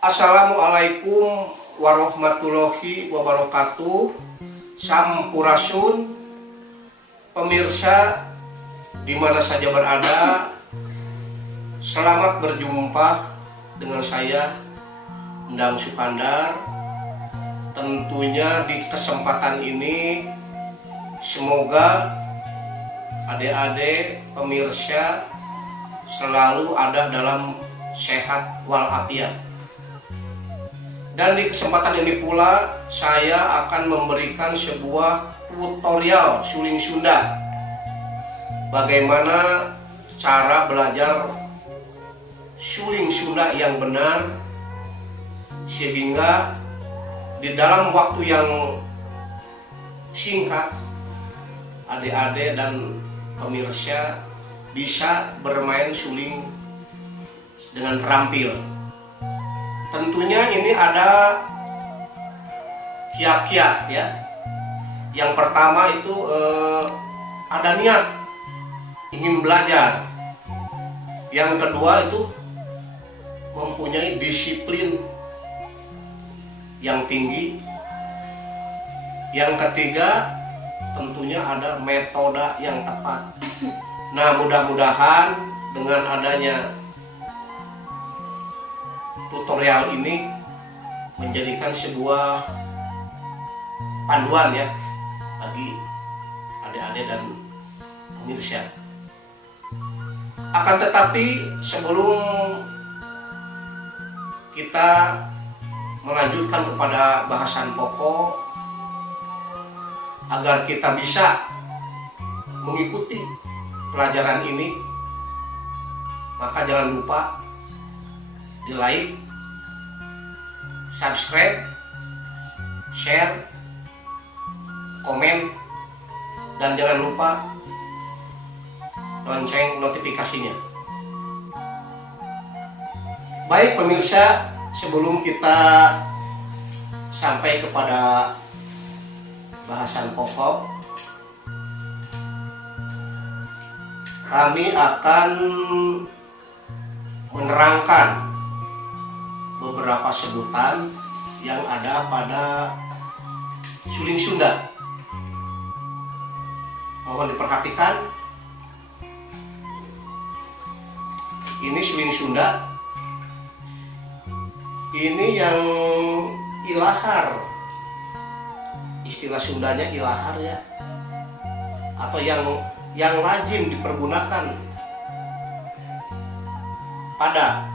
Assalamualaikum warahmatullahi wabarakatuh. Sampurasun, pemirsa di mana saja berada. Selamat berjumpa dengan saya, Endang Sukandar. Tentunya di kesempatan ini semoga adik-adik pemirsa selalu ada dalam sehat walafiat. Dan di kesempatan ini pula saya akan memberikan sebuah tutorial suling Sunda. Bagaimana cara belajar suling Sunda yang benar, sehingga di dalam waktu yang singkat adik-adik dan pemirsa bisa bermain suling dengan terampil. Tentunya ini ada kiat-kiat ya. Yang pertama itu ada niat ingin belajar. Yang kedua itu mempunyai disiplin yang tinggi. Yang ketiga tentunya ada metode yang tepat. Nah, mudah-mudahan dengan adanya tutorial ini menjadikan sebuah panduan ya bagi adik-adik dan pemirsa. Akan tetapi sebelum kita melanjutkan kepada bahasan pokok agar kita bisa mengikuti pelajaran ini, maka jangan lupa di like, subscribe, share, komen, dan jangan lupa lonceng notifikasinya. Baik pemirsa, sebelum kita sampai kepada bahasan pokok, kami akan menerangkan beberapa sebutan yang ada pada suling Sunda. Mohon diperhatikan. Ini suling Sunda. Ini yang ilahar. Istilah Sundanya ilahar ya. Atau yang lazim dipergunakan pada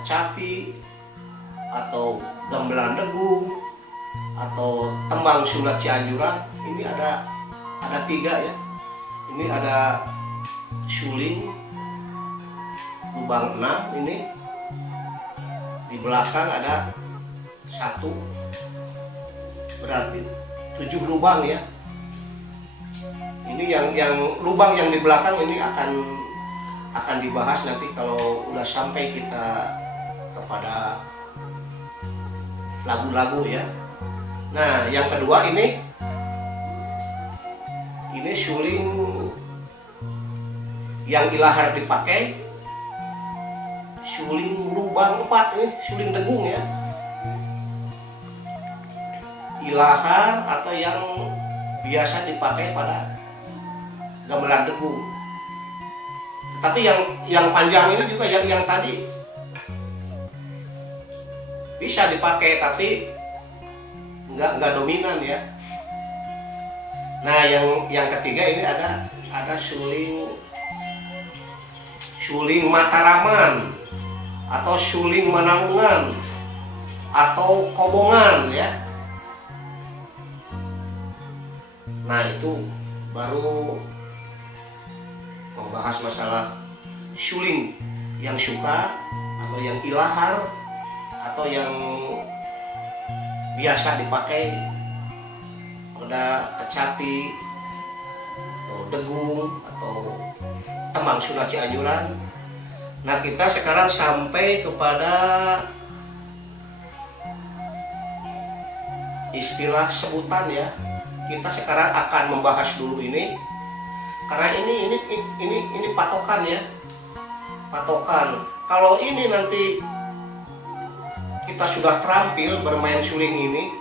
kecapi atau gamelan degung atau tembang Sunda Cianjuran. Ini ada tiga ya. Ini ada suling lubang 6, ini di belakang ada 1, berarti 7 lubang ya. Ini yang lubang yang di belakang ini akan dibahas nanti kalau udah sampai kita kepada lagu-lagu ya. Nah, yang kedua ini suling yang ilahar dipakai, suling lubang 4, ini suling degung ya. Ilahar atau yang biasa dipakai pada gamelan degung. Tapi yang panjang ini juga yang tadi bisa dipakai tapi nggak dominan ya. Nah, yang ketiga ini ada suling Mataraman atau suling Manalungan atau Kobongan ya. Nah, itu baru membahas masalah suling yang suka atau yang ilahar atau yang biasa dipakai pada kecapi atau degung atau tembang Sunda Cianjuran. Nah, kita sekarang sampai kepada istilah sebutan ya. Kita sekarang akan membahas dulu ini karena ini patokan ya. Patokan. Kalau ini nanti kita sudah terampil bermain suling ini,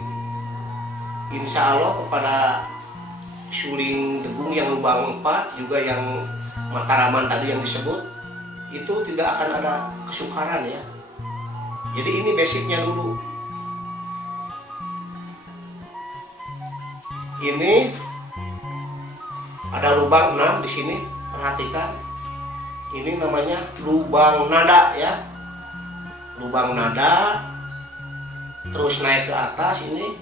insya Allah kepada suling degung yang lubang 4 juga yang Mataraman tadi yang disebut itu tidak akan ada kesukaran ya. Jadi ini basicnya dulu. Ini ada lubang 6 di sini, perhatikan. Ini namanya lubang nada ya. Lubang nada, terus naik ke atas ini.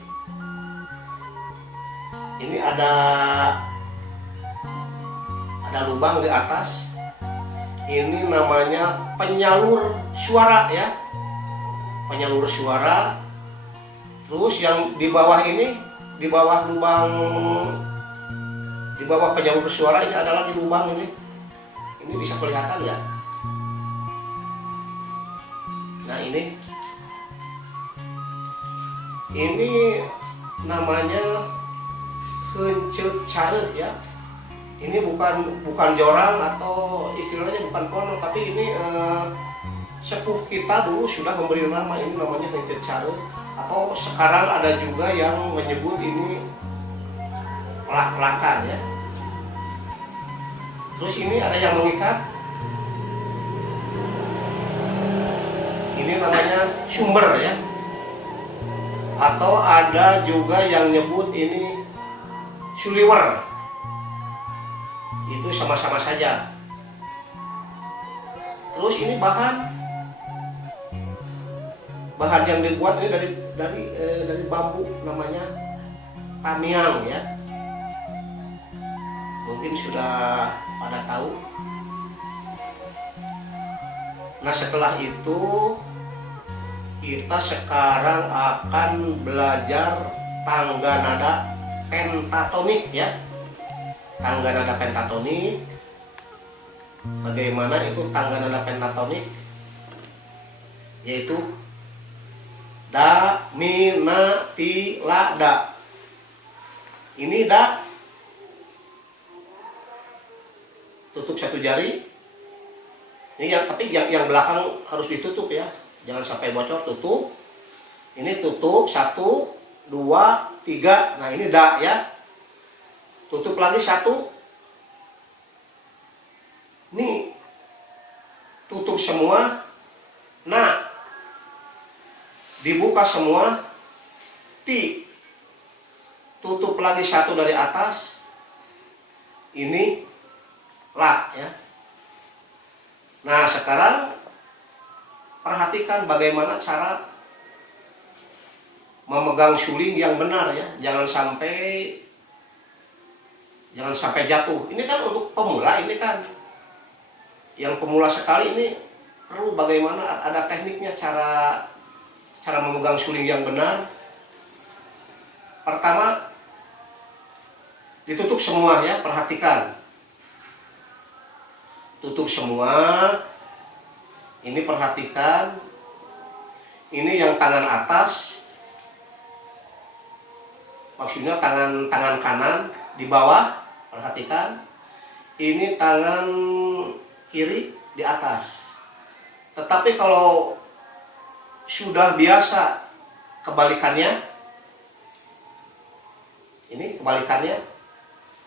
Ini ada lubang di atas. Ini namanya penyalur suara ya. Penyalur suara. Terus yang di bawah ini, di bawah lubang, di bawah penyalur suara ini ada lagi lubang ini. Ini bisa kelihatan ya. Nah ini namanya heunceuh careut ya. Ini bukan jorang atau istilahnya bukan kono, tapi ini sepuh kita dulu sudah memberi nama, ini namanya heunceuh careut, atau sekarang ada juga yang menyebut ini pelak-pelakan ya. Terus ini ada yang mengikat. Ini namanya sumber ya. Atau ada juga yang nyebut ini suliwer. Itu sama-sama saja. Terus ini bahan yang dibuat ini dari bambu, namanya tamiang ya. Mungkin sudah pada tahu. Nah setelah itu kita sekarang akan belajar tangga nada pentatonik ya. Tangga nada pentatonik. Bagaimana itu tangga nada pentatonik? Yaitu da, mi, na, ti, la, da. Ini da, tutup satu jari. Ini tapi yang belakang harus ditutup ya, jangan sampai bocor. Tutup. Ini tutup 1, 2, 3. Nah ini da ya. Tutup lagi 1. Nih tutup semua. Nah dibuka semua. Ti tutup lagi 1 dari atas. Ini la ya. Nah sekarang perhatikan bagaimana cara memegang suling yang benar ya. Jangan sampai jatuh. Ini kan untuk pemula, ini kan yang pemula sekali ini perlu bagaimana ada tekniknya, cara memegang suling yang benar. Pertama ditutup semua ya, perhatikan. Tutup semua. Ini perhatikan. Ini yang tangan atas. Maksudnya tangan kanan di bawah, perhatikan. Ini tangan kiri di atas. Tetapi kalau sudah biasa kebalikannya, ini kebalikannya,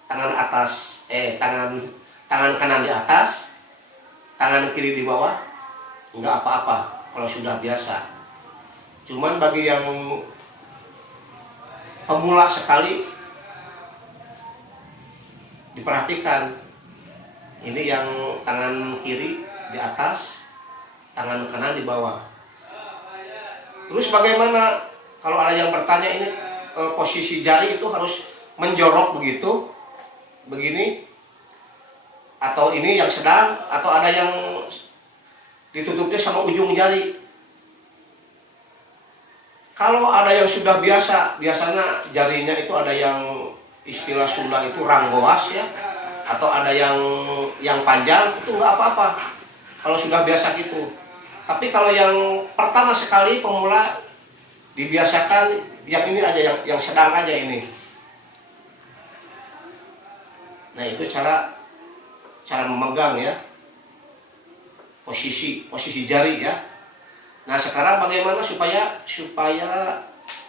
tangan atas, tangan kanan di atas, tangan kiri di bawah, nggak apa-apa kalau sudah biasa. Cuman bagi yang pemula sekali, diperhatikan. Ini yang tangan kiri di atas, tangan kanan di bawah. Terus bagaimana kalau ada yang bertanya ini posisi jari itu harus menjorok begitu, begini, atau ini yang sedang, atau ada yang ditutupnya sama ujung jari. Kalau ada yang sudah biasanya jarinya itu ada yang istilah Sunda itu ranggoas ya, atau ada yang panjang, itu nggak apa-apa kalau sudah biasa gitu. Tapi kalau yang pertama sekali pemula, dibiasakan yang ini aja, yang sedang aja ini. Nah itu cara memegang ya, posisi jari ya. Nah sekarang bagaimana supaya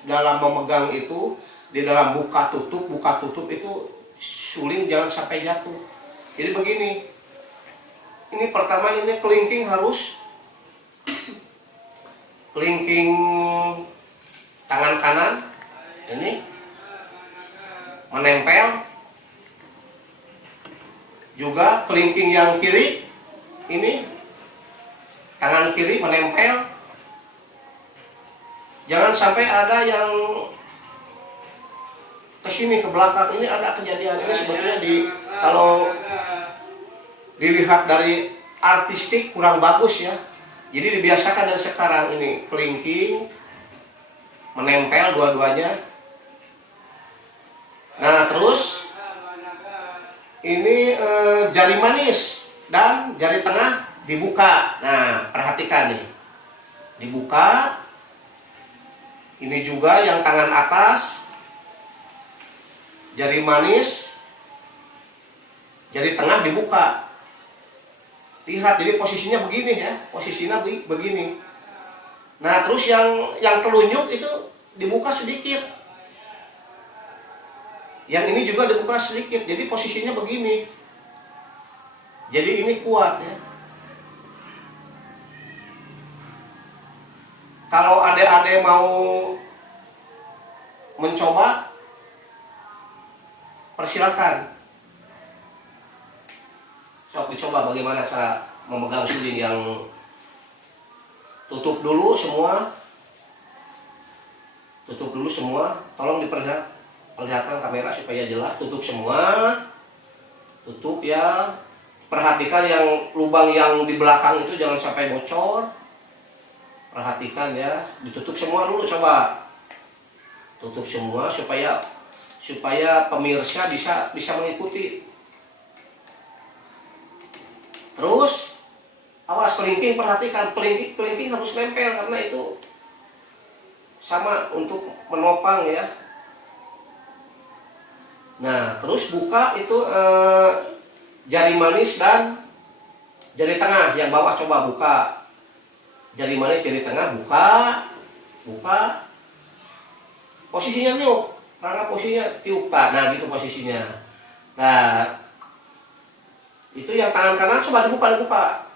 dalam memegang itu, di dalam buka tutup itu suling jangan sampai jatuh. Jadi begini, ini pertama ini kelingking harus kelingking tangan kanan ini menempel, juga kelingking yang kiri ini tangan kiri menempel. Jangan sampai ada yang ke sini ke belakang. Ini ada kejadian ini sebenarnya kalau dilihat dari artistik kurang bagus ya. Jadi dibiasakan dari sekarang ini kelingking menempel dua-duanya. Nah terus ini jari manis dan jari tengah dibuka. Nah perhatikan nih, dibuka. Ini juga yang tangan atas, jari manis, jari tengah dibuka. Lihat, jadi posisinya begini ya, posisinya begini. Nah, terus yang telunjuk itu dibuka sedikit. Yang ini juga dibuka sedikit, jadi posisinya begini. Jadi ini kuat ya. Kalau adik-adik mau mencoba, persilakan. Sok dicoba bagaimana cara memegang suling yang tutup dulu semua. Tutup dulu semua. Tolong diperlihatkan kamera supaya jelas. Tutup semua. Tutup ya. Perhatikan yang lubang yang di belakang itu jangan sampai bocor. Perhatikan ya, ditutup semua dulu, coba tutup semua supaya pemirsa bisa mengikuti. Terus awas kelingking, perhatikan kelingking harus nempel karena itu sama untuk menopang ya. Nah terus buka itu jari manis dan jari tengah yang bawah, coba buka. Jari manis, jari tengah, buka, posisinya niup, karena posisinya tiup, nah gitu posisinya. Nah, itu yang tangan kanan coba dibuka,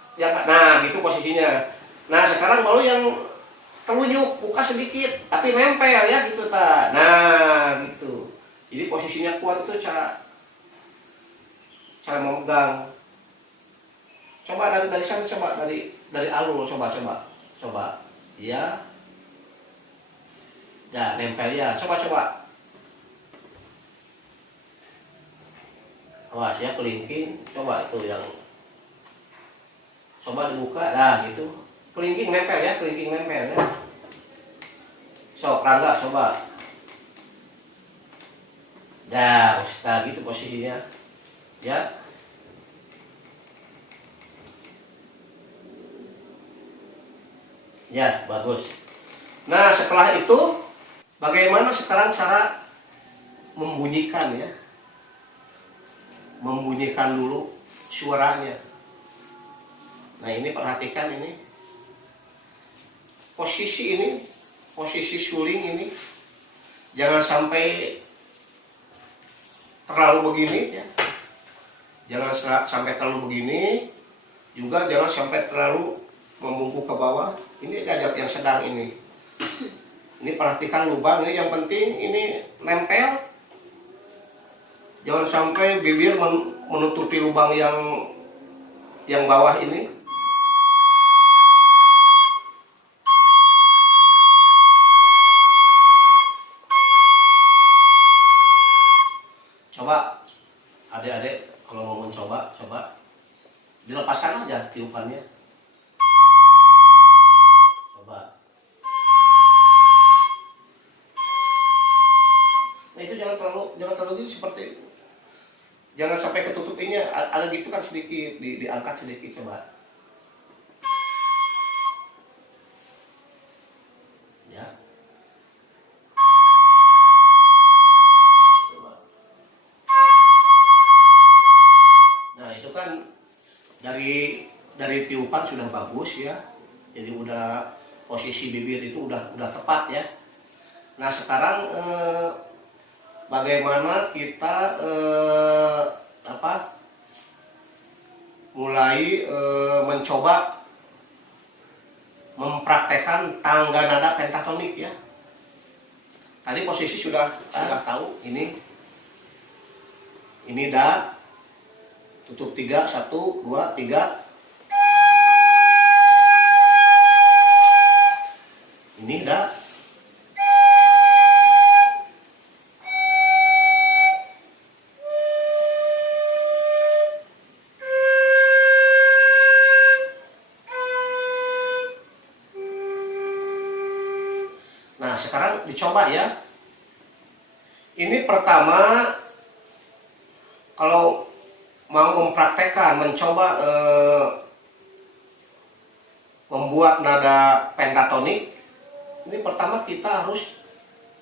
nah gitu posisinya. Nah sekarang baru yang telunjuk, buka sedikit, tapi nempel ya gitu nah gitu. Jadi posisinya kuat itu cara memegang. Coba dari sana, coba dari alur, coba ya, nempel ya, coba awas ya kelingking, coba itu yang coba dibuka, nah gitu kelingking nempel ya, sok Rangga coba, nah gitu posisinya ya. Ya, bagus. Nah, setelah itu bagaimana sekarang cara membunyikan ya? Membunyikan dulu suaranya. Nah, ini perhatikan ini. Posisi suling ini jangan sampai terlalu begini ya. Jangan sampai terlalu begini, juga jangan sampai terlalu membungkuk ke bawah. Ini ajak yang sedang ini. Ini perhatikan lubang, ini yang penting ini nempel. Jangan sampai bibir menutupi lubang yang bawah ini. Coba adik-adik kalau mau mencoba, coba dilepaskan aja tiupannya. Nah itu jangan terlalu gitu, seperti jangan sampai ketutup ini agak gitu kan, sedikit diangkat sedikit, coba ya, coba. Nah itu kan dari tiupan sudah bagus ya, jadi udah posisi bibir itu udah tepat ya. Nah sekarang bagaimana kita mulai mencoba mempraktekkan tangga nada pentatonik ya. Tadi posisi sudah tahu, ini da, tutup 3, 1, 2, 3. Ini da. Nah, sekarang dicoba ya. Ini pertama, kalau mau mempraktekkan, mencoba membuat nada pentatonik, ini pertama kita harus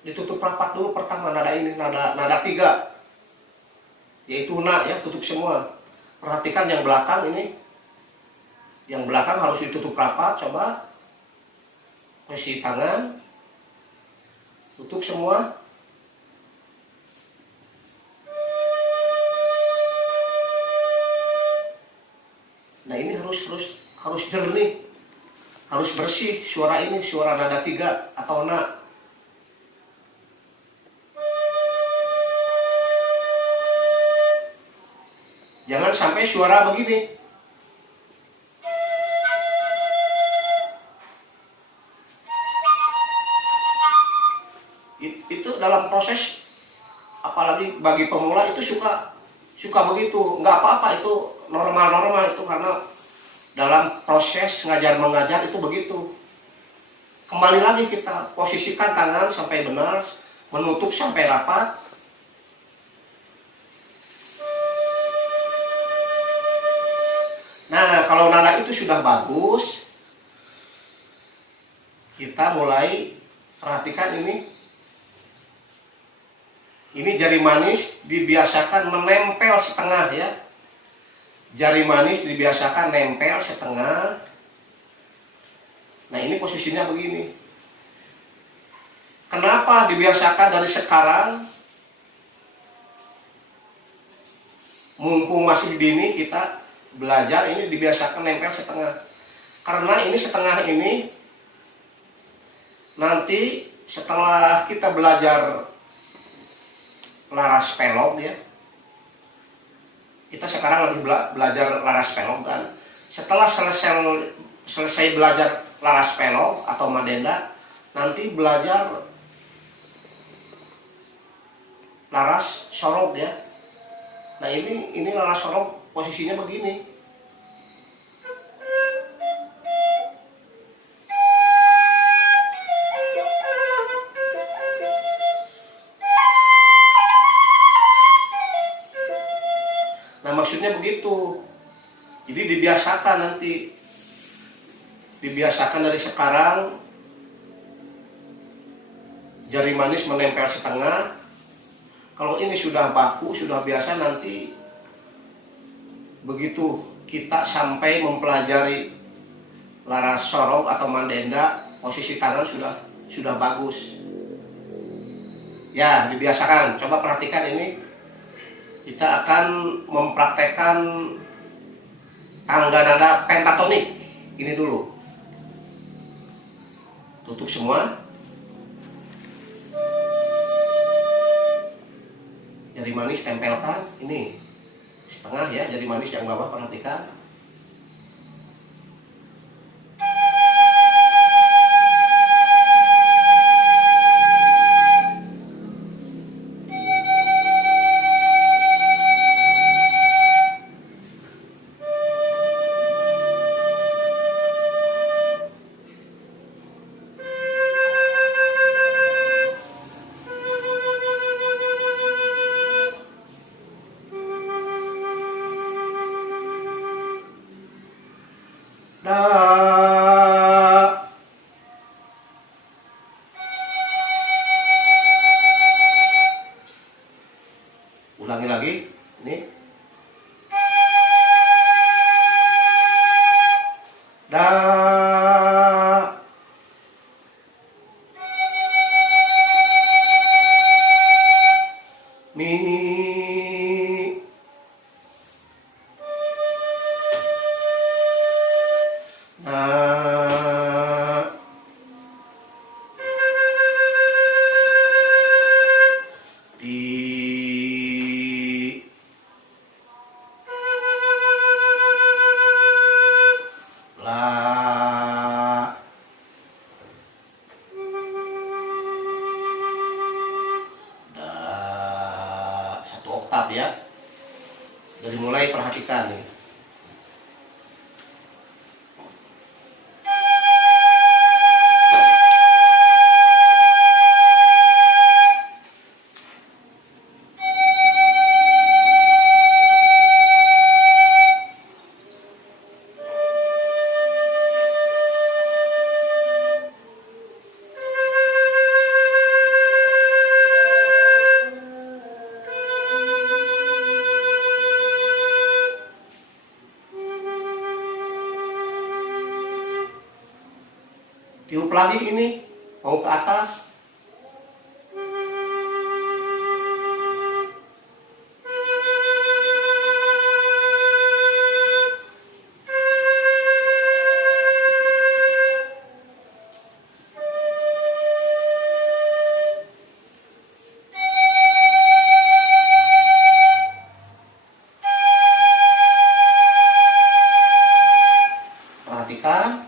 ditutup rapat dulu. Pertama nada ini, nada 3, yaitu na ya, tutup semua. Perhatikan yang belakang ini, yang belakang harus ditutup rapat. Coba posisi tangan, tutup semua. Nah ini harus jernih, harus bersih suara ini, suara nada 3 atau na. Jangan sampai suara begini. Itu dalam proses, apalagi bagi pemula itu suka begitu. Nggak apa-apa, itu normal itu, karena dalam proses ngajar mengajar itu begitu. Kembali lagi kita posisikan tangan sampai benar, menutup sampai rapat. Nah, kalau nada itu sudah bagus, kita mulai perhatikan ini. Ini jari manis dibiasakan menempel setengah ya. Jari manis dibiasakan nempel setengah. Nah ini posisinya begini. Kenapa dibiasakan dari sekarang? Mumpung masih dini kita belajar, ini dibiasakan nempel setengah. Karena ini setengah ini nanti setelah kita belajar laras pelog ya. Kita sekarang lagi belajar laras pelog kan. Setelah selesai belajar laras pelog atau madenda, nanti belajar laras sorog ya. Nah ini laras sorog posisinya begini. Maksudnya begitu. Jadi dibiasakan nanti. Dibiasakan dari sekarang. Jari manis menempel setengah. Kalau ini sudah baku, sudah biasa, nanti begitu kita sampai mempelajari laras sorog atau mandenda, posisi tangan sudah bagus. Ya, dibiasakan. Coba perhatikan ini. Kita akan mempraktekkan tangga nada pentatonik. Ini dulu. Tutup semua. Jari manis tempelkan. Ini setengah ya, jari manis yang bawah perhatikan. Tiup lagi ini, mau ke atas. Perhatikan.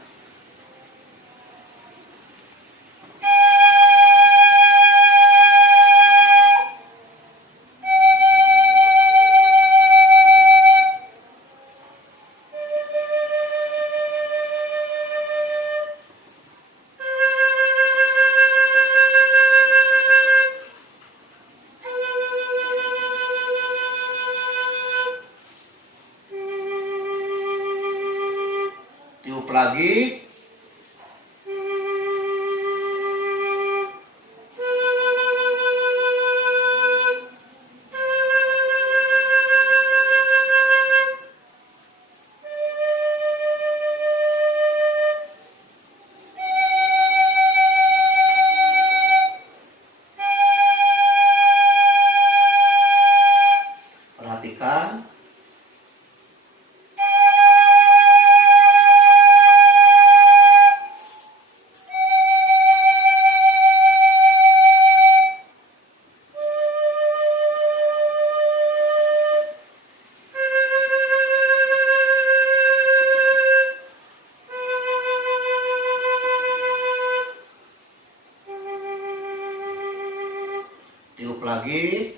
Tiup lagi. Perhatikan. Tiup lagi.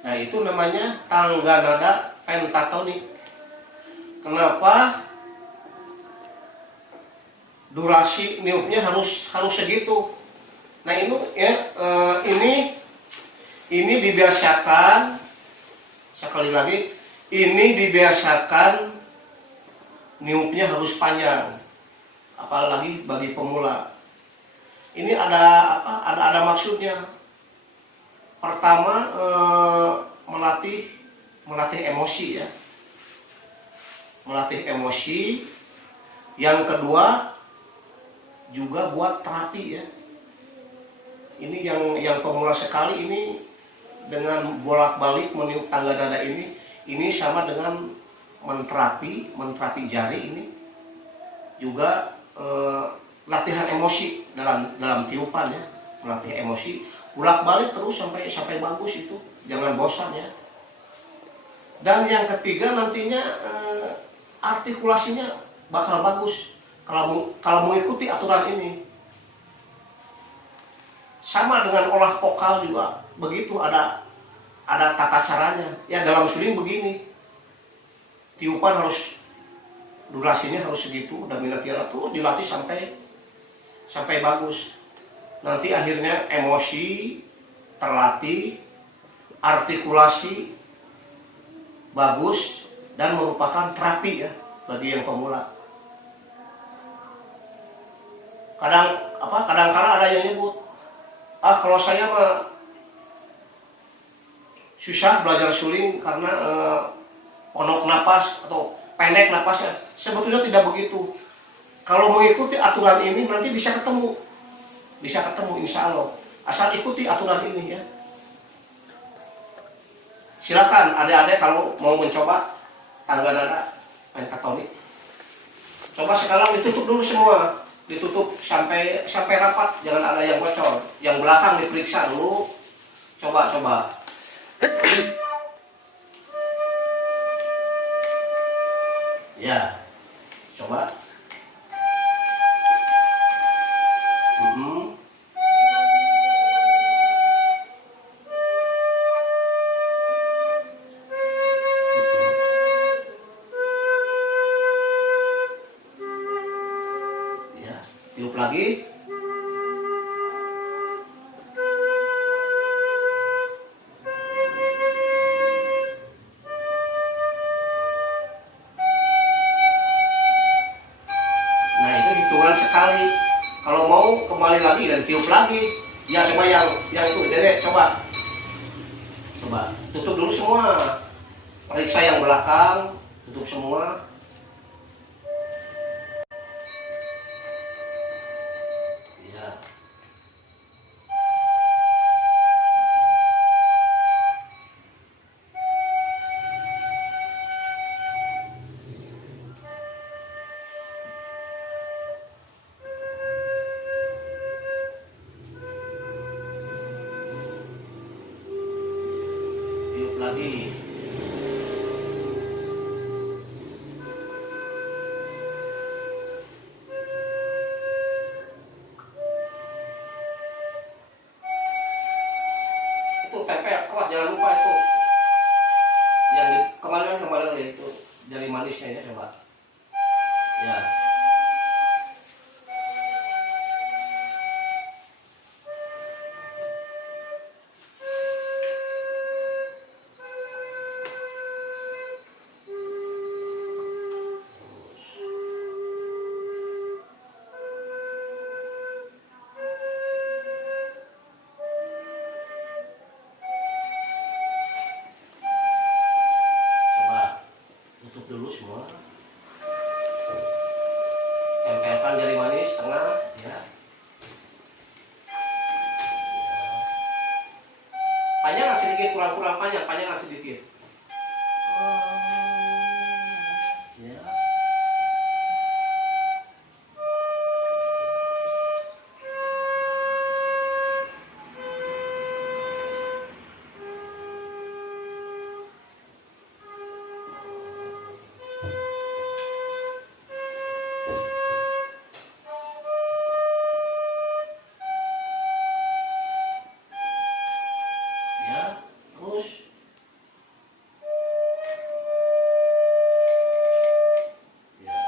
Nah, itu namanya tangga nada pentatonik. Kenapa durasi niupnya harus segitu? Nah, ini ya, ini dibiasakan, sekali lagi, ini dibiasakan niupnya harus panjang, apalagi bagi pemula. Ini ada apa? Ada maksudnya. Pertama, melatih emosi ya, melatih emosi. Yang kedua juga buat terapi ya. Ini yang pemula sekali ini, dengan bolak-balik meniup tangga nada ini sama dengan menterapi jari ini. Juga latihan emosi dalam tiupan ya, melatih emosi, bolak-balik terus sampai bagus itu, jangan bosan ya. Dan yang ketiga nantinya artikulasinya bakal bagus kalau mengikuti aturan ini. Sama dengan olah vokal juga begitu, ada tata caranya. Ya, dalam suling begini, tiupan harus durasinya harus segitu, dan minatiara terus dilatih sampai bagus. Nanti akhirnya emosi terlatih, artikulasi bagus, dan merupakan terapi ya bagi yang pemula. Kadang-kala ada yang nyebut, kalau saya mah susah belajar suling karena pondok napas atau pendek napasnya. Sebetulnya tidak begitu. Kalau mengikuti aturan ini nanti bisa ketemu insya Allah, asal ikuti aturan ini ya. Silakan adik-adik kalau mau mencoba tangga nada pentatonik, coba sekarang ditutup dulu semua, ditutup sampai rapat, jangan ada yang bocor. Yang belakang diperiksa dulu. Coba. Ya, coba. Ya, tiup lagi. hitungan sekali. Kalau mau kembali lagi dan tiup lagi. Ya coba yang itu, Dedek, coba tutup dulu semua. Periksa yang belakang, tutup semua. Ya. Tiup lagi. Itu tempel, awas jangan lupa itu. Yang kembali lagi itu jari manisnya ya, coba. Ya. Tutup dulu semua. Tempelkan jari manis tengah, ya. Panjang sedikit, kurang panjang sedikit. Ya. Ya, terus ya.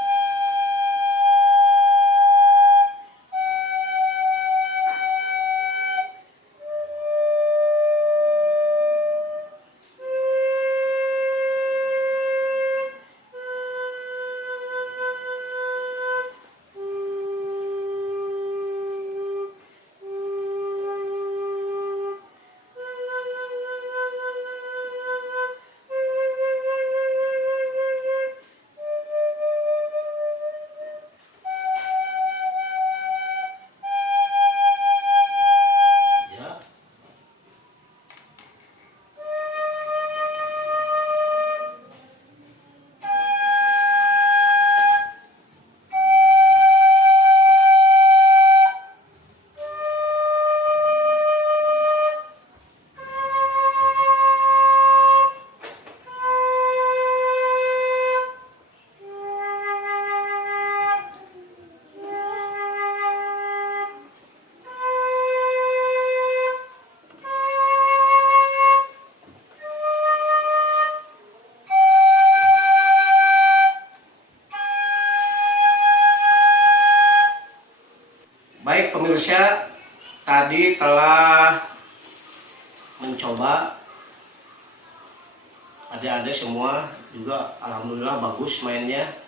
Ya. Baik pemirsa, tadi telah mencoba, adik-adik semua juga alhamdulillah bagus mainnya,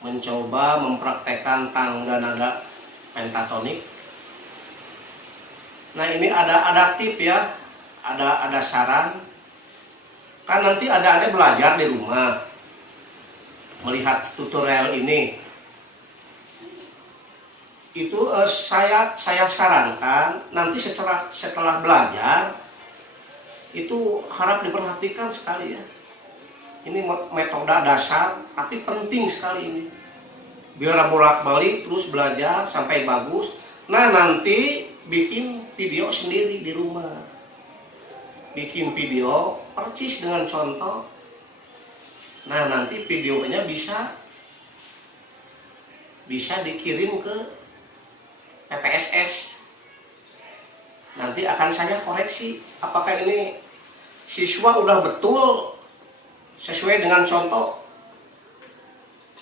mencoba mempraktekkan tangga nada pentatonik. Nah ini ada tip ya, ada saran. Kan nanti adik-adik belajar di rumah melihat tutorial ini. Itu saya sarankan nanti setelah belajar itu harap diperhatikan sekali ya. Ini metode dasar tapi penting sekali ini. Biar bolak-balik terus belajar sampai bagus. Nah nanti bikin video sendiri di rumah. Bikin video persis dengan contoh. Nah nanti videonya bisa dikirim ke PPSS. Nanti akan saya koreksi apakah ini siswa udah betul sesuai dengan contoh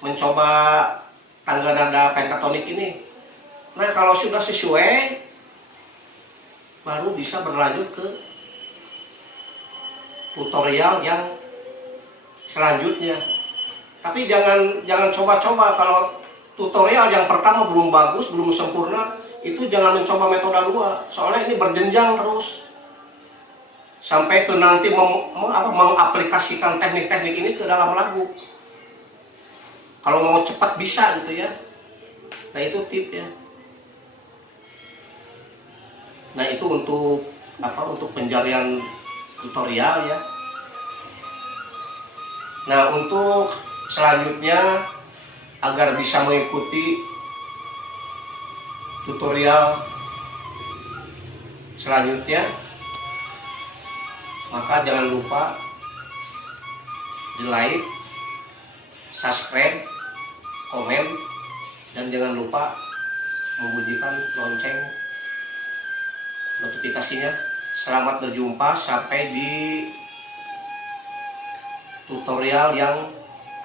mencoba tangga nada pentatonik ini. Nah kalau sudah sesuai baru bisa berlanjut ke tutorial yang selanjutnya. Tapi jangan coba-coba kalau tutorial yang pertama belum bagus, belum sempurna, itu jangan mencoba metode 2. Soalnya ini berjenjang terus. Sampai ke nanti mengaplikasikan teknik-teknik ini ke dalam lagu. Kalau mau cepat bisa gitu ya. Nah itu tip ya. Nah itu untuk pencarian tutorial ya. Nah untuk selanjutnya agar bisa mengikuti tutorial selanjutnya, maka jangan lupa di like, subscribe, komen, dan jangan lupa membunyikan lonceng notifikasinya. Selamat berjumpa sampai di tutorial yang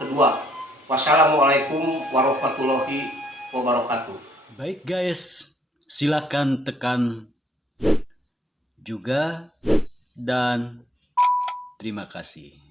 kedua. Wassalamualaikum warahmatullahi wabarakatuh. Baik guys, silakan tekan juga dan terima kasih.